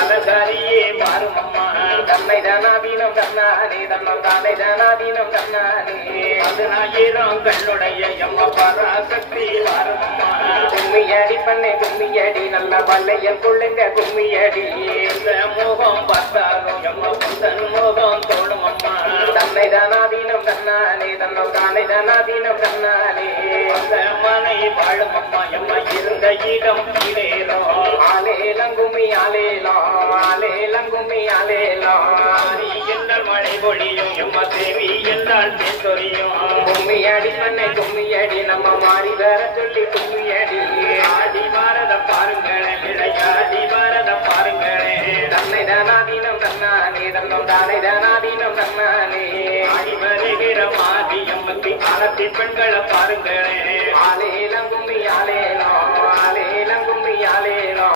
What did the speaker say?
அலசாரியே மாறும் அம்மா தன்னை தனாதீனம் தன்னானே தன்னம் தானே தனாதீனம் தன்னானே 10,000 கண்ணுடைய எம்மா பராசக்தி மாறும் அம்மா கும்மியடி பண்ணே கும்மியடி நல்ல பல்லையல் கொள்ளுங்க கும்மியடி இந்த மோகம் பார்த்தாலும் எம்மா புத்தன் மோகம் தோணும் அம்மா தன்னை தனாதீனம் தன்னானே தன்னம் தானே தனாதீனம் தன்னானே அந்த மனை வாழும் அம்மா எம்மா இருந்த இடம் கீழேறோம் ஆலேலங்கும்மி ஆலேலாம் ஆலேலங்கும்மி ஆலேலாம் என்றால் மழை பொழியும் எம்மா தேவி என்றால் தேசொரியும் கும்மியடி பண்ணை கும்மியடி நம்ம மாறி வர சொல்லி கும்மியடி ஆடி பாரத பாருங்களே விளையாடி பாரத பாருங்களே தன்னை தனாதீனம் தன்னானே தன்னம் தானே தனாதீனம் தன்னானே ஆடி வருகிற மாதி எம்மத்தி காலத்தில் பெண்களை பாருங்கள்